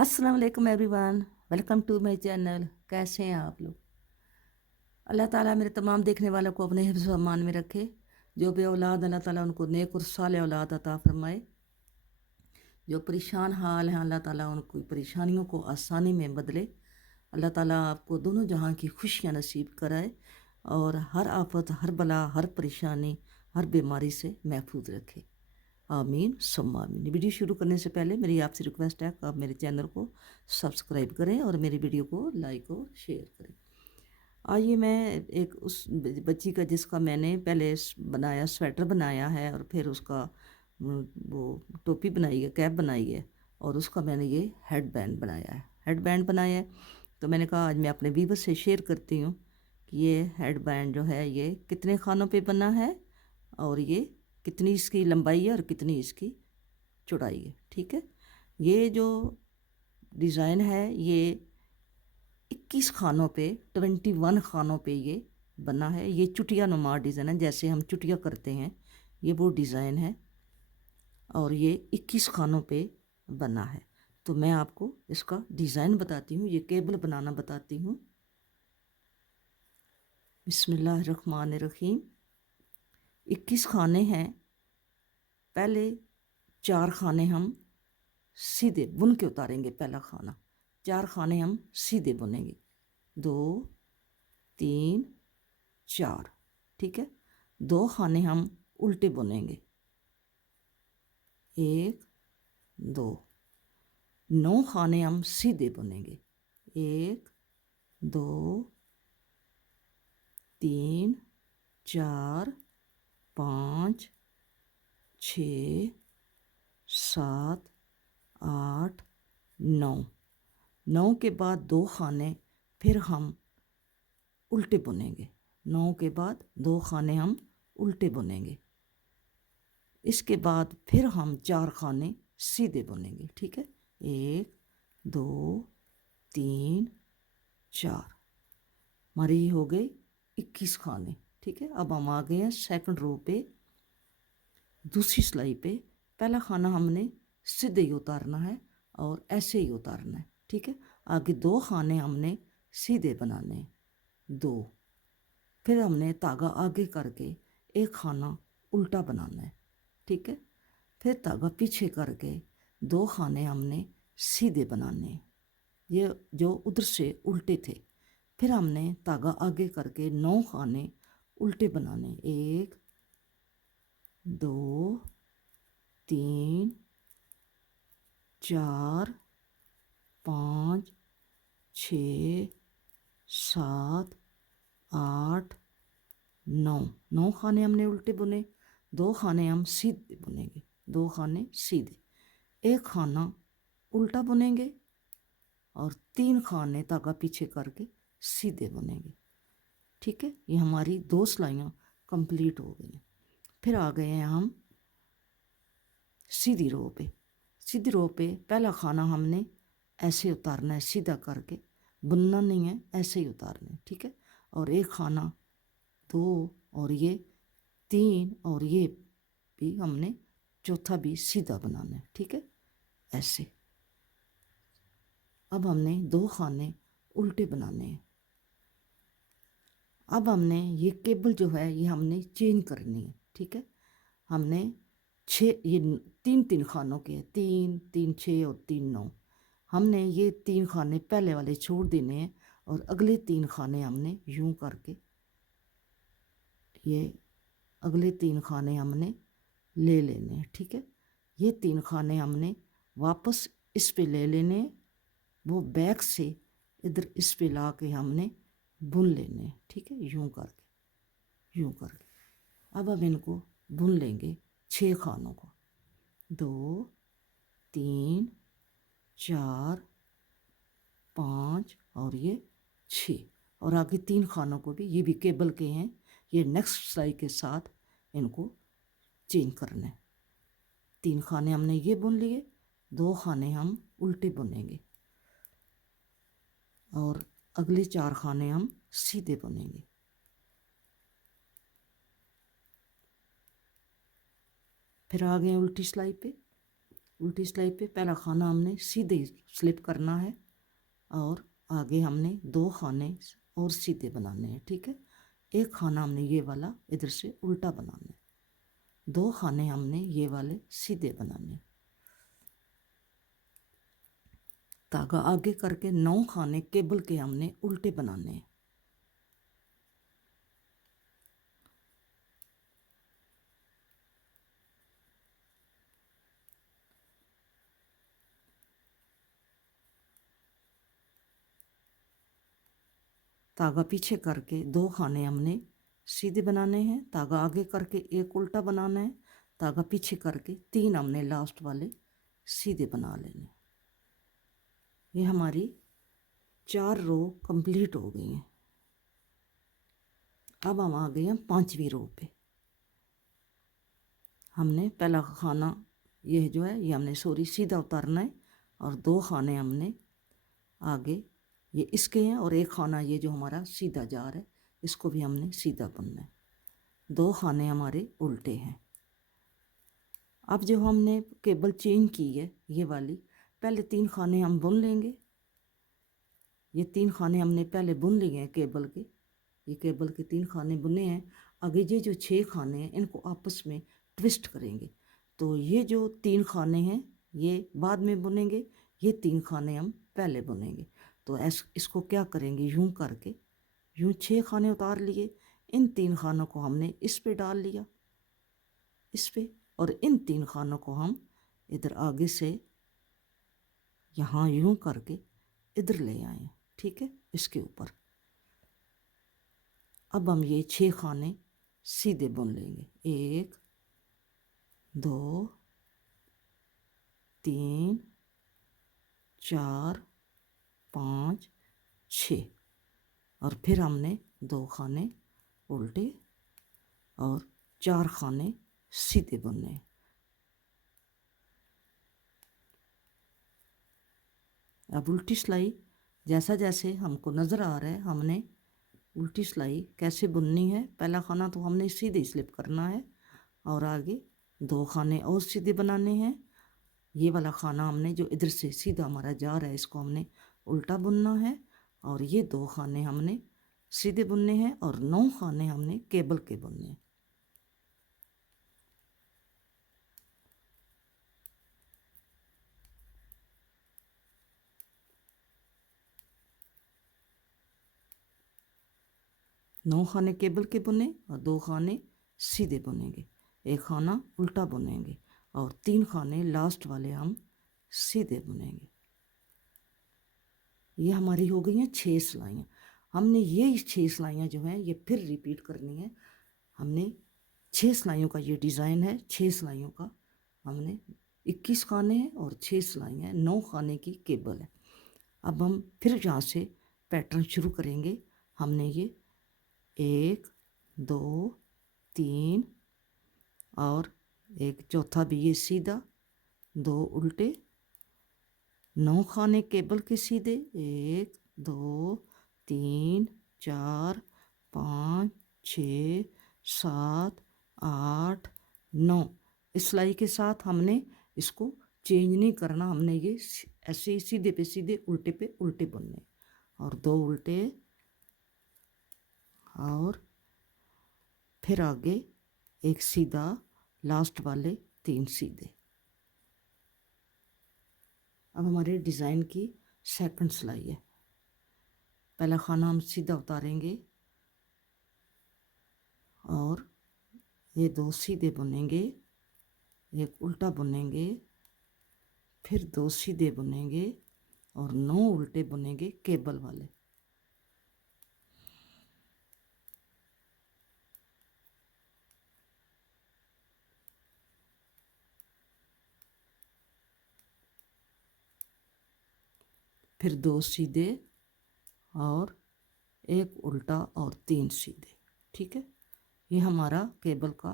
अस्सलाम वालेकुम everyone. Welcome to my channel. कैसे हैं आप लोग? अल्लाह ताला मेरे तमाम देखने वालों को अपने हिफ्ज़ व अमान में रखे। जो भी औलाद अल्लाह ताला उनको नेक और साले औलाद अता फरमाए। जो परेशान हाल हैं अल्लाह ताला उनको परेशानियों को आसानी में बदले। अल्लाह ताला आपको दोनों जहां की खुशियां नसीब कराए और हर आफत, हर बला, हर परेशानी, हर बीमारी से महफूज रखे। आमीन सुम्मा आमीन। वीडियो शुरू करने से पहले मेरी आपसे रिक्वेस्ट है कि आप मेरे चैनल को सब्सक्राइब करें और मेरी वीडियो को लाइक और शेयर करें। आइए मैं एक उस बच्ची का जिसका मैंने पहले बनाया स्वेटर बनाया है और फिर उसका वो टोपी बनाई है, कैप बनाई है और उसका मैंने ये हेड बैंड बनाया है। हेड बैंड बनाया है तो मैंने कहा आज मैं अपने व्यूअर से शेयर करती हूँ कि ये हेड बैंड जो है ये कितने खानों पे बना है और ये कितनी इसकी लंबाई है और कितनी इसकी चौड़ाई है। ठीक है, ये जो डिज़ाइन है ये 21 खानों पे 21 खानों पे ये बना है। ये चुटिया नुमा डिज़ाइन है, जैसे हम चुटिया करते हैं ये वो डिज़ाइन है और ये 21 खानों पे बना है। तो मैं आपको इसका डिज़ाइन बताती हूँ, ये केबल बनाना बताती हूँ। बिस्मिल्लाहिर्रहमानिर्रहीम। 21 खाने हैं। पहले 4 खाने हम सीधे बुन के उतारेंगे। पहला खाना 4 खाने हम सीधे बुनेंगे, 2 3 4। ठीक है, 2 खाने हम उल्टे बुनेंगे, 1 2। 9 खाने हम सीधे बुनेंगे, 1 2 3 4 5 6 7 8 9। 9 के बाद 2 खाने फिर हम उल्टे बुनेंगे। 9 के बाद 2 खाने हम उल्टे बुनेंगे। इसके बाद फिर हम 4 खाने सीधे बुनेंगे। ठीक है, 1 2 3 4। हमारी हो गए 21 खाने। ठीक है, अब हम आ गए हैं सेकंड रो पे, दूसरी सिलाई पे। पहला खाना हमने सीधे ही उतारना है और ऐसे ही उतारना है। ठीक है, आगे 2 खाने हमने सीधे बनाने हैं, 2। फिर हमने धागा आगे करके एक खाना उल्टा बनाना है। ठीक है, फिर धागा पीछे करके 2 खाने हमने सीधे बनाने हैं, ये जो उधर से उल्टे थे। फिर हमने धागा आगे करके 9 खाने उल्टे बनाने, 1 2 3 4 5 6 7 8 9। 9 खाने हमने उल्टे बुने, 2 खाने हम सीधे बुनेंगे, 2 खाने सीधे, एक खाना उल्टा बुनेंगे और 3 खाने धागा पीछे करके सीधे बुनेंगे। ठीक है, ये हमारी 2 सिलाइयाँ कंप्लीट हो गई हैं। फिर आ गए हैं हम सीधी रो पे। सीधी रो पे पहला खाना हमने ऐसे उतारना है, सीधा करके बुनना नहीं है, ऐसे ही उतारना है। ठीक है, और एक खाना 2 और ये 3 और ये भी हमने चौथा भी सीधा बनाना है। ठीक है, ऐसे। अब हमने 2 खाने उल्टे बनाने हैं। अब हमने ये केबल जो है ये हमने चेंज करनी है। ठीक है, हमने 6 ये 3 खानों के 3 3 6 और 3 9। हमने ये 3 खाने पहले वाले छोड़ देने हैं और अगले 3 खाने हमने यूं करके ये अगले 3 खाने हमने ले लेने हैं। ठीक है, ये 3 खाने हमने वापस इस पे ले लेने, वो बैक से इधर इस पे ला के हमने बुन लेने हैं। ठीक है, यूं करके यूं करके। अब हम इनको बुन लेंगे 6 खानों को, 2 3 4 5 और ये 6। और आगे 3 खानों को भी, ये भी केबल के हैं, ये नेक्स्ट सिलाई के साथ इनको चेंज करना है। 3 खाने हमने ये बुन लिए, 2 खाने हम उल्टे बुनेंगे और अगले 4 खाने हम सीधे बुनेंगे। फिर आ गए उल्टी सिलाई पे, उल्टी सिलाई पे पहला खाना हमने सीधे स्लिप करना है और आगे हमने 2 खाने और सीधे बनाने हैं। ठीक है, एक खाना हमने ये वाला इधर से उल्टा बनाना है, 2 खाने हमने ये वाले सीधे बनाने। धागा आगे करके 9 खाने केबल के हमने उल्टे बनाने हैं। धागा पीछे करके 2 खाने हमने सीधे बनाने हैं, धागा आगे करके एक उल्टा बनाना है, धागा पीछे करके 3 हमने लास्ट वाले सीधे बना लेने। ये हमारी 4 रो कंप्लीट हो गई हैं। अब हम आ गए हैं 5वीं रो पे। हमने पहला खाना ये जो है ये हमने सीधा उतारना है और 2 खाने हमने आगे ये इसके हैं और एक खाना ये जो हमारा सीधा जा रहा है इसको भी हमने सीधा बुनना है। 2 खाने हमारे उल्टे हैं। अब जो हमने केबल चेंज की है ये वाली, पहले 3 खाने हम बुन लेंगे। ये 3 खाने हमने पहले बुन लिए हैं केबल के, ये केबल के 3 खाने बुने हैं। आगे ये जो 6 खाने हैं इनको आपस में ट्विस्ट करेंगे, तो ये जो 3 खाने हैं ये बाद में बुनेंगे, ये 3 खाने हम पहले बुनेंगे। तो इसको क्या करेंगे, यूं करके यूं 6 खाने उतार लिए, इन 3 खानों को हमने इस पे डाल लिया, इस पे, और इन 3 खानों को हम इधर आगे से यहाँ यूं करके इधर ले आए। ठीक है, इसके ऊपर अब हम ये 6 खाने सीधे बुन लेंगे। 1 2 3 4 5 6 और फिर हमने 2 खाने उल्टे और 4 खाने सीधे बुनने। अब उल्टी सिलाई जैसा जैसे हमको नज़र आ रहा है हमने उल्टी सिलाई कैसे बुननी है। पहला खाना तो हमने सीधे स्लिप करना है और आगे 2 खाने और सीधे बनाने हैं। ये वाला खाना हमने जो इधर से सीधा हमारा जा रहा है इसको हमने उल्टा बुनना है और ये 2 खाने हमने सीधे बुनने हैं और 9 खाने हमने केबल के बुनने हैं। नौ खाने केबल के बुने और 2 खाने सीधे बुनेंगे, एक खाना उल्टा बुनेंगे और 3 खाने लास्ट वाले हम सीधे बुनेंगे। ये हमारी हो गई हैं 6 सिलाइयाँ। हमने ये 6 सिलाइयाँ जो हैं ये फिर रिपीट करनी है। हमने 6 सिलाइयों का ये डिज़ाइन है, 6 सिलाइयों का हमने 21 खाने हैं और 6 सिलाइयाँ हैं, 9 खाने की केबल है। अब हम फिर यहाँ से पैटर्न शुरू करेंगे। हमने ये 1 2 3 और एक चौथा भी ये सीधा, 2 उल्टे, 9 खाने केबल के सीधे, 1 2 3 4 5 6 7 8 9। इस सिलाई के साथ हमने इसको चेंज नहीं करना, हमने ये ऐसे ही सीधे पे सीधे उल्टे पे उल्टे बुनने और 2 उल्टे और फिर आगे एक सीधा, लास्ट वाले 3 सीधे। अब हमारे डिज़ाइन की सेकंड सिलाई है। पहला खाना हम सीधा उतारेंगे और ये 2 सीधे बुनेंगे, एक उल्टा बुनेंगे, फिर 2 सीधे बुनेंगे और 9 उल्टे बुनेंगे केबल वाले। फिर 2 सीधे और एक उल्टा और 3 सीधे। ठीक है, ये हमारा केबल का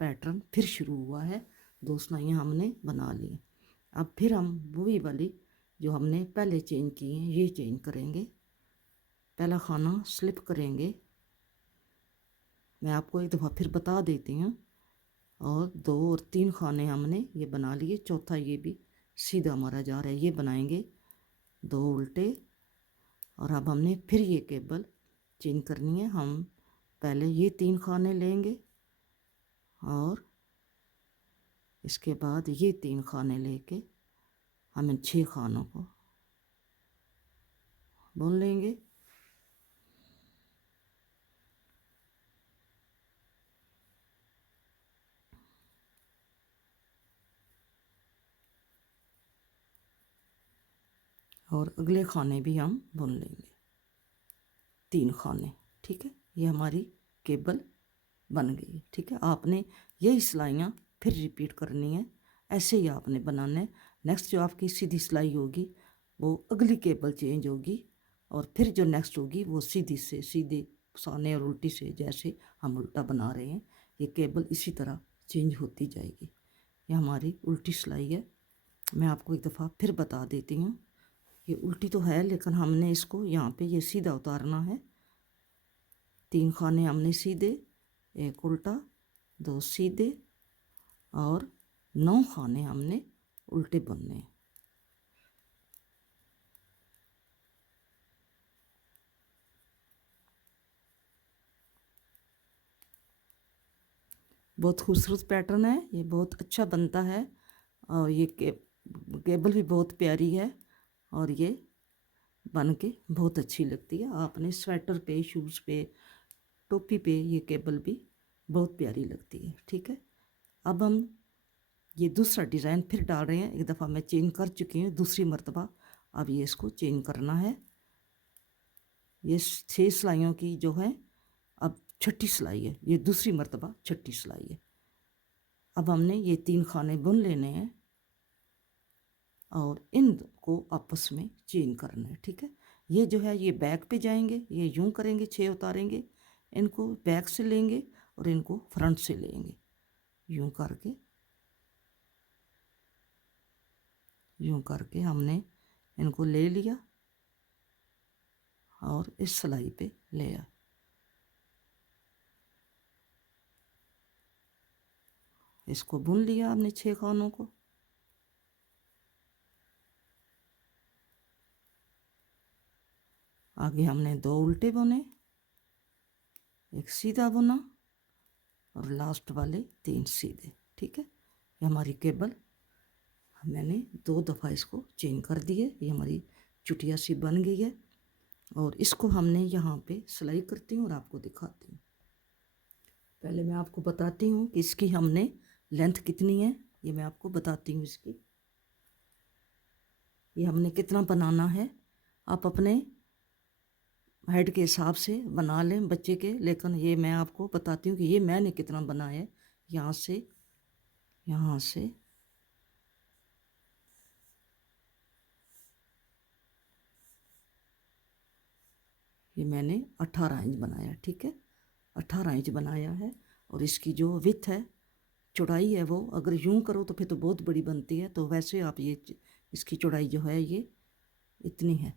पैटर्न फिर शुरू हुआ है। 2 सिलाइयाँ हमने बना ली। अब फिर हम वही वाली जो हमने पहले चेंज की हैं ये चेंज करेंगे। पहला खाना स्लिप करेंगे, मैं आपको एक दफ़ा फिर बता देती हूँ, और 2 और 3 खाने हमने ये बना लिए, चौथा ये भी सीधा हमारा जा रहा है। ये बनाएंगे 2 उल्टे। और अब हमने फिर ये केबल चेंज करनी है। हम पहले ये 3 खाने लेंगे और इसके बाद ये 3 खाने लेके हम इन 6 खानों को बुन लेंगे। और अगले खाने भी हम बुन लेंगे 3 खाने। ठीक है, ये हमारी केबल बन गई। ठीक है, आपने यही सिलाइयाँ फिर रिपीट करनी है, ऐसे ही आपने बनाना है। नेक्स्ट जो आपकी सीधी सिलाई होगी वो अगली केबल चेंज होगी और फिर जो नेक्स्ट होगी वो सीधी से सीधे साने और उल्टी से, जैसे हम उल्टा बना रहे हैं ये केबल इसी तरह चेंज होती जाएगी। ये हमारी उल्टी सिलाई है। मैं आपको एक दफ़ा फिर बता देती हूँ। ये उल्टी तो है लेकिन हमने इसको यहाँ पे ये सीधा उतारना है। 3 खाने हमने सीधे, 1 उल्टा, 2 सीधे और 9 खाने हमने उल्टे बुनने हैं। बहुत खूबसूरत पैटर्न है, ये बहुत अच्छा बनता है और ये केबल भी बहुत प्यारी है और ये बन के बहुत अच्छी लगती है। आपने स्वेटर पे, शूज़ पे, टोपी पे ये केबल भी बहुत प्यारी लगती है। ठीक है, अब हम ये दूसरा डिज़ाइन फिर डाल रहे हैं। एक दफ़ा मैं चेंज कर चुकी हूँ, दूसरी मर्तबा अब ये इसको चेंज करना है। ये 6 सिलाइयों की जो है अब छठी सिलाई है, ये दूसरी मर्तबा छठी सिलाई है। अब हमने ये 3 खाने बुन लेने हैं और इनको आपस में चेंज करना है। ठीक है, ये जो है ये बैक पे जाएंगे, ये यूं करेंगे, 6 उतारेंगे, इनको बैक से लेंगे और इनको फ्रंट से लेंगे, यूं करके हमने इनको ले लिया और इस सिलाई पे ले आया। इसको बुन लिया हमने 6 खानों को। आगे हमने 2 उल्टे बुने, 1 सीधा बुना और लास्ट वाले 3 सीधे। ठीक है, ये हमारी केबल मैंने 2 दफ़ा इसको चेंज कर दिए। ये हमारी चुटिया सी बन गई है और इसको हमने यहाँ पे सिलाई करती हूँ और आपको दिखाती हूँ। पहले मैं आपको बताती हूँ कि इसकी हमने लेंथ कितनी है, ये मैं आपको बताती हूँ। इसकी ये हमने कितना बनाना है, आप अपने हाइट के हिसाब से बना लें बच्चे के, लेकिन ये मैं आपको बताती हूँ कि ये मैंने कितना बनाया है। यहाँ से ये मैंने 18 इंच बनाया। ठीक है, 18 इंच बनाया है और इसकी जो विड्थ है, चौड़ाई है, वो अगर यूं करो तो फिर तो बहुत बड़ी बनती है, तो वैसे आप ये इसकी चौड़ाई जो है ये इतनी है।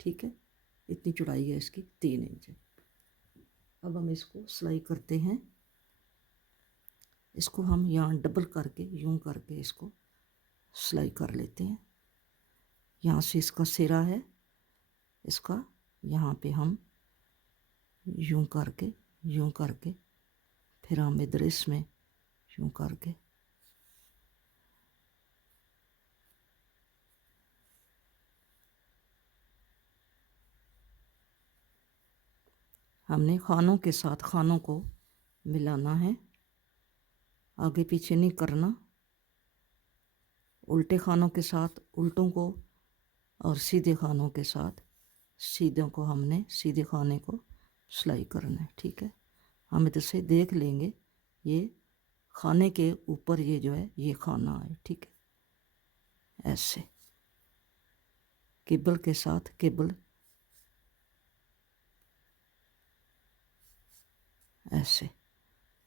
ठीक है, इतनी चौड़ाई है इसकी, 3 इंच है। अब हम इसको सिलाई करते हैं। इसको हम यहाँ डबल करके यूं करके इसको सिलाई कर लेते हैं। यहाँ से इसका सिरा है, इसका यहाँ पे हम यूं करके फिर हम इधर इसमें यूं करके हमने खानों के साथ खानों को मिलाना है, आगे पीछे नहीं करना। उल्टे खानों के साथ उल्टों को और सीधे खानों के साथ सीधों को हमने सीधे खाने को सिलाई करना है। ठीक है, हम इधर से देख लेंगे ये खाने के ऊपर ये जो है ये खाना है। ठीक है, ऐसे केबल के साथ केबल ऐसे।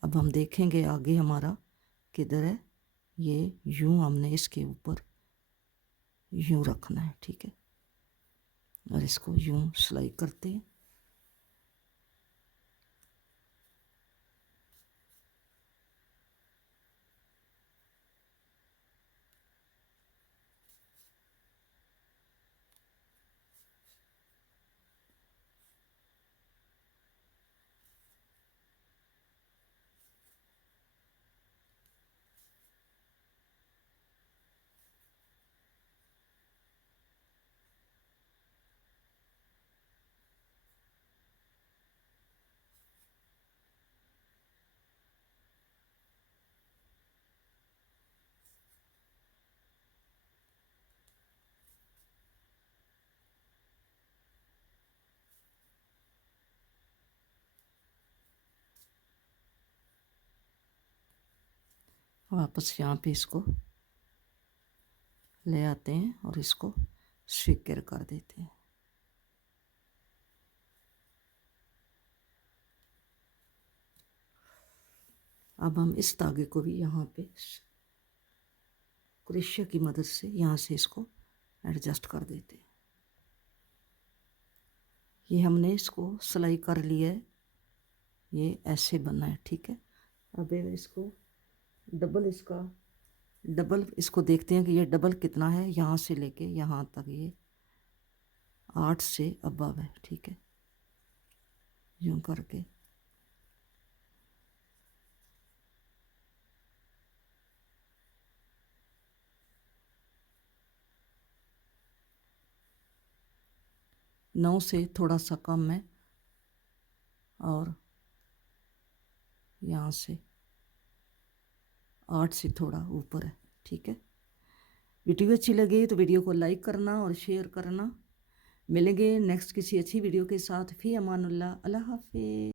अब हम देखेंगे आगे हमारा किधर है, ये यूं हमने इसके ऊपर यूं रखना है। ठीक है, और इसको यूं सिलाई करते हैं। वापस यहाँ पे इसको ले आते हैं और इसको स्वीकार कर देते हैं। अब हम इस धागे को भी यहाँ पे क्रोशे की मदद से यहाँ से इसको एडजस्ट कर देते हैं। ये हमने इसको सिलाई कर लिया है, ये ऐसे बनना है, ठीक है। अब इसको डबल इसको देखते हैं कि ये डबल कितना है। यहाँ से लेके यहाँ तक ये 8 से अबव है, ठीक है। यूँ करके नौ से थोड़ा सा कम है और यहाँ से 8 से थोड़ा ऊपर है, ठीक है। वीडियो अच्छी लगे तो वीडियो को लाइक करना और शेयर करना। मिलेंगे नेक्स्ट किसी अच्छी वीडियो के साथ। फी अमानुल्लाह, अल्लाह हाफिज़।